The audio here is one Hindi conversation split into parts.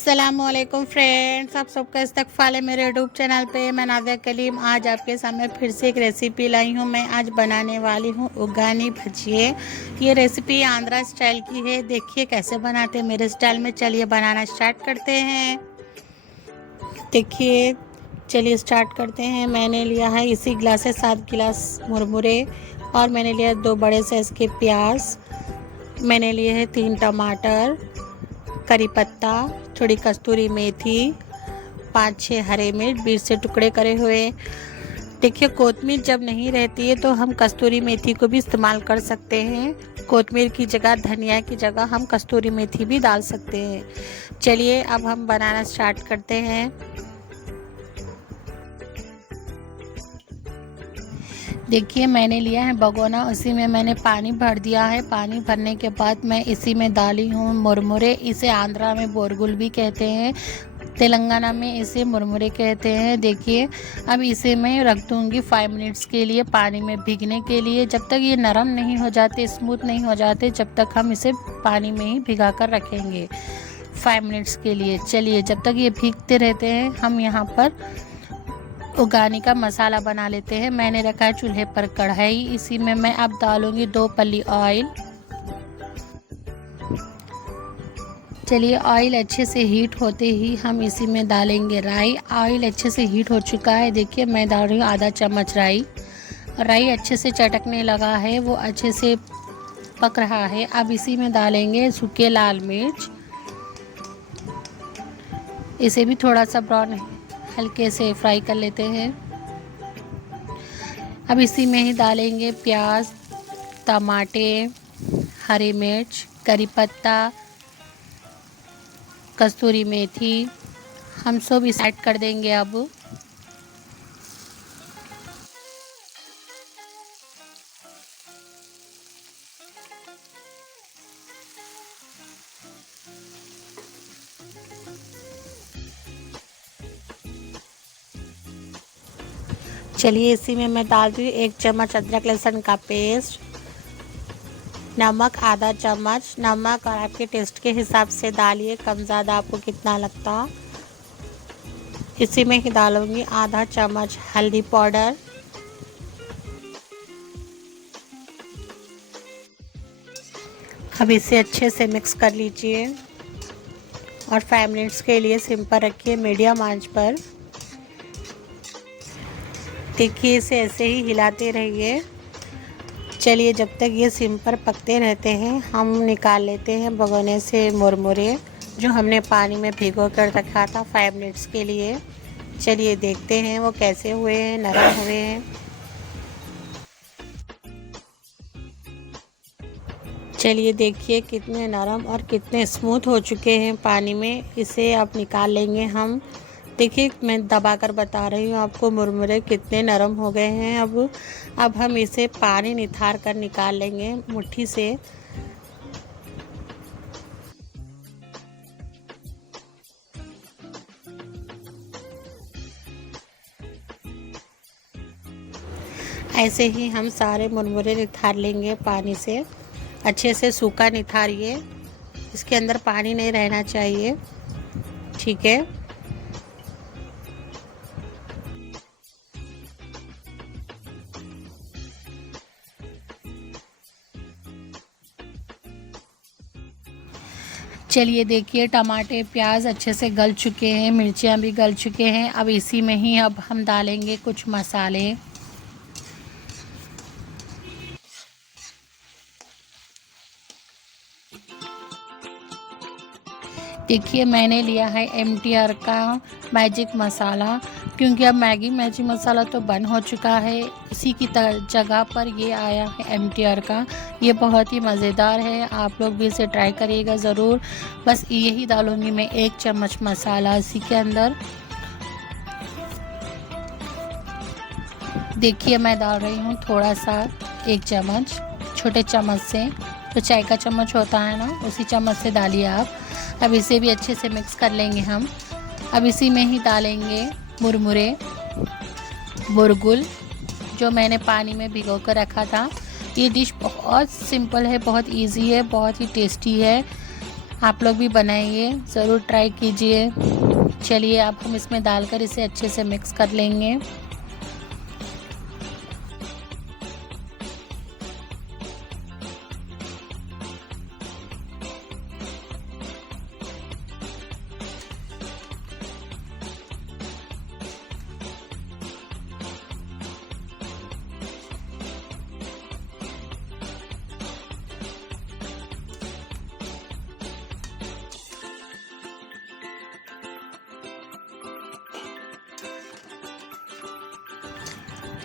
अस्सलामुअलैकुम फ्रेंड्स, आप सबका इस्तकबाल है मेरे यूट्यूब चैनल पे। मैं नादिया कलीम आज आपके सामने फिर से एक रेसिपी लाई हूँ। मैं आज बनाने वाली हूँ उगानी भजिए। ये रेसिपी आंध्रा स्टाइल की है। देखिए कैसे बनाते हैं मेरे स्टाइल में। चलिए बनाना स्टार्ट करते हैं। देखिए चलिए स्टार्ट करते हैं। मैंने लिया है इसी गिलास से 7 गिलास मुरमुरे, और मैंने लिया 2 बड़े साइज़ के प्याज, मैंने लिए है 3 टमाटर, करी पत्ता, थोड़ी कस्तूरी मेथी, 5-6 हरे मिर्च बीच से टुकड़े करे हुए। देखिए कोतमीर जब नहीं रहती है तो हम कस्तूरी मेथी को भी इस्तेमाल कर सकते हैं। कोतमीर की जगह, धनिया की जगह हम कस्तूरी मेथी भी डाल सकते हैं। चलिए अब हम बनाना स्टार्ट करते हैं। देखिए मैंने लिया है भगोना, उसी में मैंने पानी भर दिया है। पानी भरने के बाद मैं इसी में डाली हूँ मुरमुरे। इसे आंध्रा में बोरगुल भी कहते हैं, तेलंगाना में इसे मुरमुरे कहते हैं। देखिए अब इसे मैं रख दूँगी 5 मिनट्स के लिए पानी में भीगने के लिए। जब तक ये नरम नहीं हो जाते, स्मूथ नहीं हो जाते, जब तक हम इसे पानी में ही भिगा कर रखेंगे 5 मिनट्स के लिए। चलिए जब तक ये भीगते रहते हैं हम यहाँ पर उगानी का मसाला बना लेते हैं। मैंने रखा है चूल्हे पर कढ़ाई, इसी में मैं अब डालूंगी 2 पल्ली ऑयल। चलिए ऑयल अच्छे से हीट होते ही हम इसी में डालेंगे राई। ऑयल अच्छे से हीट हो चुका है। देखिए मैं डाल रही हूँ आधा चम्मच राई। राई अच्छे से चटकने लगा है, वो अच्छे से पक रहा है। अब इसी में डालेंगे सूखे लाल मिर्च, इसे भी थोड़ा सा ब्राउन हल्के से फ्राई कर लेते हैं। अब इसी में ही डालेंगे प्याज, टमाटर, हरी मिर्च, करी पत्ता, कस्तूरी मेथी, हम सब इसे ऐड कर देंगे। अब चलिए इसी में मैं डाल रही हूँ 1 चम्मच अदरक लहसुन का पेस्ट, नमक आधा चम्मच। नमक और आपके टेस्ट के हिसाब से डालिए, कम ज़्यादा आपको कितना लगता। इसी में ही डालूंगी आधा चम्मच हल्दी पाउडर। अब इसे अच्छे से मिक्स कर लीजिए और 5 मिनट्स के लिए सिम पर रखिए, मीडियम आंच पर। देखिए इसे ऐसे ही हिलाते रहिए। चलिए जब तक ये सिम पर पकते रहते हैं हम निकाल लेते हैं भगोने से मुरमुरे जो हमने पानी में भिगो कर रखा था 5 मिनट्स के लिए। चलिए देखते हैं वो कैसे हुए हैं, नरम हुए हैं। चलिए देखिए कितने नरम और कितने स्मूथ हो चुके हैं पानी में। इसे अब निकाल लेंगे हम। देखिए मैं दबाकर बता रही हूँ आपको मुरमुरे कितने नरम हो गए हैं। अब हम इसे पानी निथार कर निकाल लेंगे मुट्ठी से। ऐसे ही हम सारे मुरमुरे निथार लेंगे पानी से। अच्छे से सूखा निथारिए, इसके अंदर पानी नहीं रहना चाहिए, ठीक है। चलिए देखिए टमाटर प्याज अच्छे से गल चुके हैं, मिर्चियाँ भी गल चुके हैं। अब इसी में ही अब हम डालेंगे कुछ मसाले। देखिए मैंने लिया है MTR का मैजिक मसाला, क्योंकि अब मैगी मैजिक मसाला तो बंद हो चुका है। इसी की जगह पर ये आया है MTR का। ये बहुत ही मज़ेदार है, आप लोग भी इसे ट्राई करिएगा ज़रूर। बस यही डालूँगी मैं 1 चम्मच मसाला इसी के अंदर। देखिए मैं डाल रही हूँ थोड़ा सा 1 चम्मच, छोटे चम्मच से, तो चाय का चम्मच होता है ना, उसी चम्मच से डालिए आप। अब इसे भी अच्छे से मिक्स कर लेंगे हम। अब इसी में ही डालेंगे मुरमुरे, बोरगुल जो मैंने पानी में भिगो कर रखा था। ये डिश बहुत सिंपल है, बहुत इजी है, बहुत ही टेस्टी है। आप लोग भी बनाइए, ज़रूर ट्राई कीजिए। चलिए अब हम इसमें डालकर इसे अच्छे से मिक्स कर लेंगे।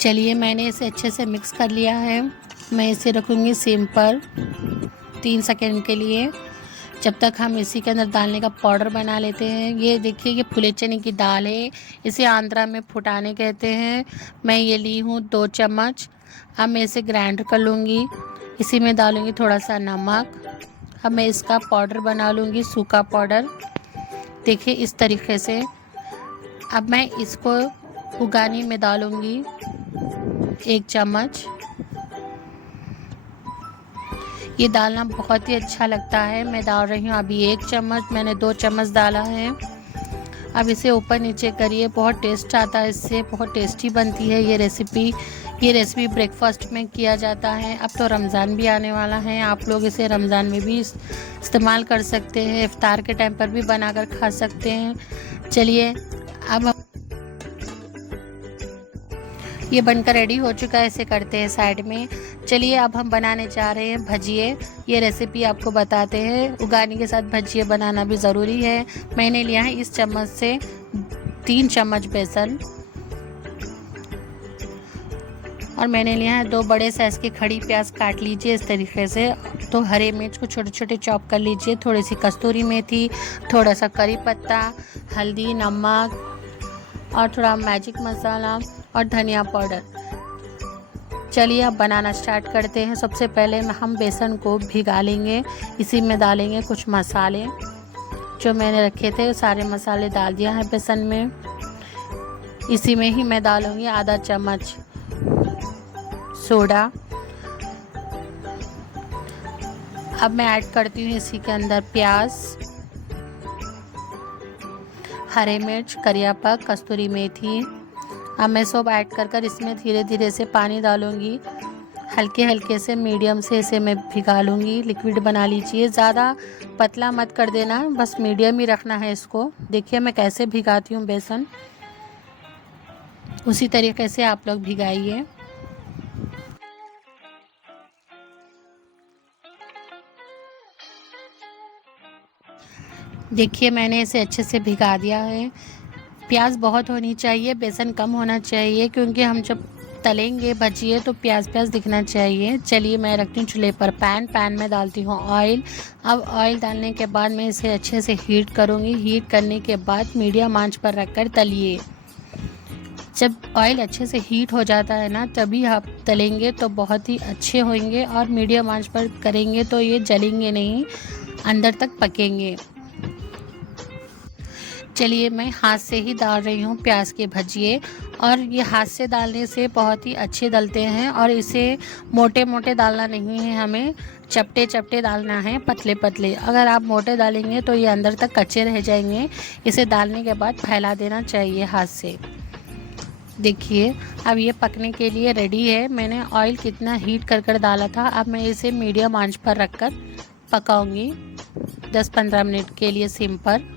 चलिए मैंने इसे अच्छे से मिक्स कर लिया है। मैं इसे रखूँगी सिम पर 3 सेकंड के लिए, जब तक हम इसी के अंदर डालने का पाउडर बना लेते हैं। ये देखिए, ये फुले चने की दाल है, इसे आंध्रा में फुटाने कहते हैं। मैं ये ली हूँ 2 चम्मच। अब मैं इसे ग्राइंड कर लूँगी। इसी में डालूँगी थोड़ा सा नमक। अब मैं इसका पाउडर बना लूँगी, सूखा पाउडर। देखिए इस तरीके से। अब मैं इसको उगानी में डालूँगी 1 चम्मच। ये डालना बहुत ही अच्छा लगता है। मैं डाल रही हूँ अभी 1 चम्मच, मैंने 2 चम्मच डाला है। अब इसे ऊपर नीचे करिए, बहुत टेस्ट आता है इससे, बहुत टेस्टी बनती है ये रेसिपी। ये रेसिपी ब्रेकफास्ट में किया जाता है। अब तो रमज़ान भी आने वाला है, आप लोग इसे रमज़ान में भी इस्तेमाल कर सकते हैं, इफ्तार के टाइम पर भी बनाकर खा सकते हैं। चलिए अब हम ये बनकर रेडी हो चुका है, इसे करते हैं साइड में। चलिए अब हम बनाने जा रहे हैं भजिए। ये रेसिपी आपको बताते हैं, उगानी के साथ भजिए बनाना भी ज़रूरी है। मैंने लिया है इस चम्मच से 3 चम्मच बेसन, और मैंने लिया है 2 बड़े साइज़ की खड़ी प्याज, काट लीजिए इस तरीके से। तो हरे मिर्च को छोटे छोटे चॉप कर लीजिए, थोड़ी सी कस्तूरी मेथी, थोड़ा सा करी पत्ता, हल्दी, नमक और थोड़ा मैजिक मसाला और धनिया पाउडर। चलिए अब बनाना स्टार्ट करते हैं। सबसे पहले हम बेसन को भिगा लेंगे। इसी में डालेंगे कुछ मसाले जो मैंने रखे थे, सारे मसाले डाल दिया है बेसन में। इसी में ही मैं डालूँगी आधा चम्मच सोडा। अब मैं ऐड करती हूँ इसी के अंदर प्याज, हरे मिर्च, करिया पत्ता, कस्तूरी मेथी। अब मैं सब ऐड कर इसमें धीरे धीरे से पानी डालूँगी, हल्के हल्के से मीडियम से इसे मैं भिगा लूँगी। लिक्विड बना लीजिए, ज़्यादा पतला मत कर देना, बस मीडियम ही रखना है इसको। देखिए मैं कैसे भिगाती हूँ बेसन, उसी तरीके से आप लोग भिगाइए। देखिए मैंने इसे अच्छे से भिगा दिया है। प्याज बहुत होनी चाहिए, बेसन कम होना चाहिए, क्योंकि हम जब तलेंगे भजिए तो प्याज दिखना चाहिए। चलिए मैं रखती हूँ चूल्हे पर पैन में डालती हूँ ऑयल। अब ऑयल डालने के बाद मैं इसे अच्छे से हीट करूँगी। हीट करने के बाद मीडियम आंच पर रखकर तलिए। जब ऑयल अच्छे से हीट हो जाता है ना, तभी आप तलेंगे तो बहुत ही अच्छे होंगे, और मीडियम आंच पर करेंगे तो ये जलेंगे नहीं, अंदर तक पकेंगे। चलिए मैं हाथ से ही डाल रही हूँ प्याज के भजिए, और ये हाथ से डालने से बहुत ही अच्छे डलते हैं। और इसे मोटे मोटे डालना नहीं है, हमें चपटे चपटे डालना है, पतले पतले। अगर आप मोटे डालेंगे तो ये अंदर तक कच्चे रह जाएंगे। इसे डालने के बाद फैला देना चाहिए हाथ से। देखिए अब ये पकने के लिए रेडी है। मैंने ऑयल कितना हीट कर डाला था। अब मैं इसे मीडियम आंच पर रखकर पकाऊंगी 10-15 मिनट के लिए सिम पर।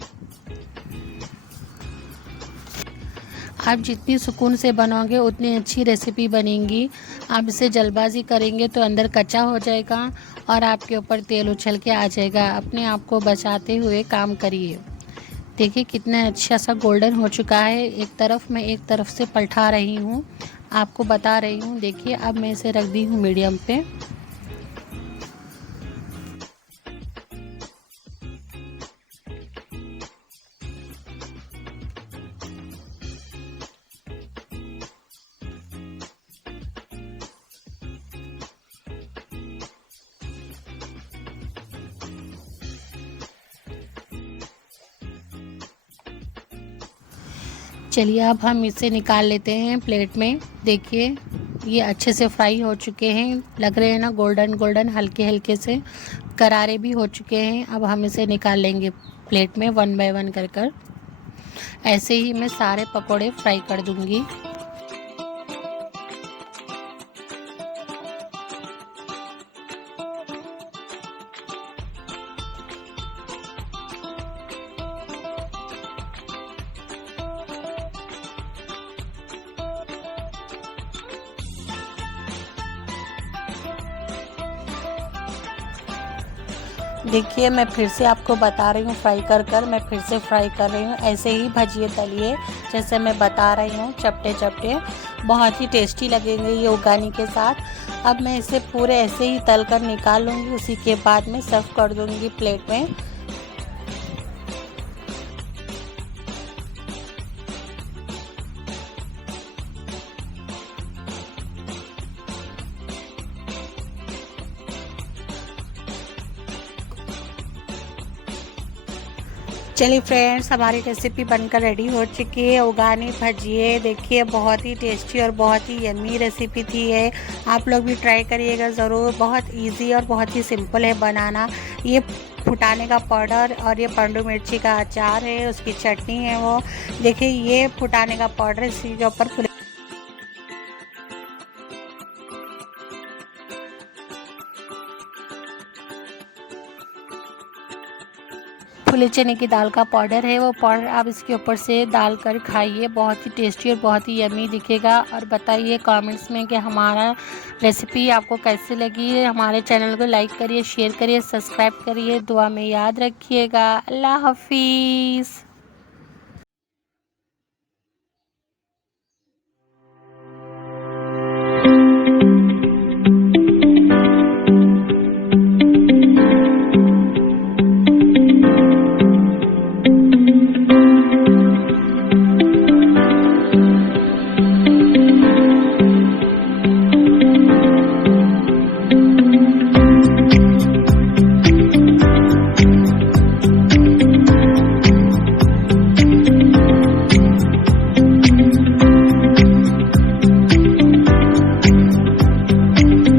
आप जितनी सुकून से बनाओगे उतनी अच्छी रेसिपी बनेगी। आप इसे जल्दबाजी करेंगे तो अंदर कच्चा हो जाएगा और आपके ऊपर तेल उछल के आ जाएगा। अपने आप को बचाते हुए काम करिए। देखिए कितना अच्छा सा गोल्डन हो चुका है। एक तरफ से पलटा रही हूँ, आपको बता रही हूँ। देखिए अब मैं इसे रख दी हूँ मीडियम पे। चलिए अब हम इसे निकाल लेते हैं प्लेट में। देखिए ये अच्छे से फ्राई हो चुके हैं, लग रहे हैं ना गोल्डन गोल्डन, हल्के हल्के से करारे भी हो चुके हैं। अब हम इसे निकाल लेंगे प्लेट में वन बाय वन कर कर। ऐसे ही मैं सारे पकोड़े फ्राई कर दूंगी। देखिए मैं फिर से आपको बता रही हूँ, फ्राई कर कर मैं फिर से फ्राई कर रही हूँ। ऐसे ही भजिए तलिए जैसे मैं बता रही हूँ, चपटे चपटे, बहुत ही टेस्टी लगेंगे ये उगानी के साथ। अब मैं इसे पूरे ऐसे ही तल कर निकाल लूँगी, उसी के बाद मैं सर्व कर दूँगी प्लेट में। चलिए फ्रेंड्स, हमारी रेसिपी बनकर रेडी हो चुकी है, उगानी भजिए। देखिए बहुत ही टेस्टी और बहुत ही यम्मी रेसिपी थी है। आप लोग भी ट्राई करिएगा ज़रूर। बहुत इजी और बहुत ही सिंपल है बनाना। ये फुटाने का पाउडर और ये पंडू मिर्ची का अचार है, उसकी चटनी है वो। देखिए ये फुटाने का पाउडर, इसी के ऊपर फुले चने की दाल का पाउडर है, वो पाउडर आप इसके ऊपर से डाल कर खाइए। बहुत ही टेस्टी और बहुत ही यम्मी दिखेगा। और बताइए कमेंट्स में कि हमारा रेसिपी आपको कैसी लगी है। हमारे चैनल को लाइक करिए, शेयर करिए, सब्सक्राइब करिए। दुआ में याद रखिएगा। अल्लाह हाफिज़।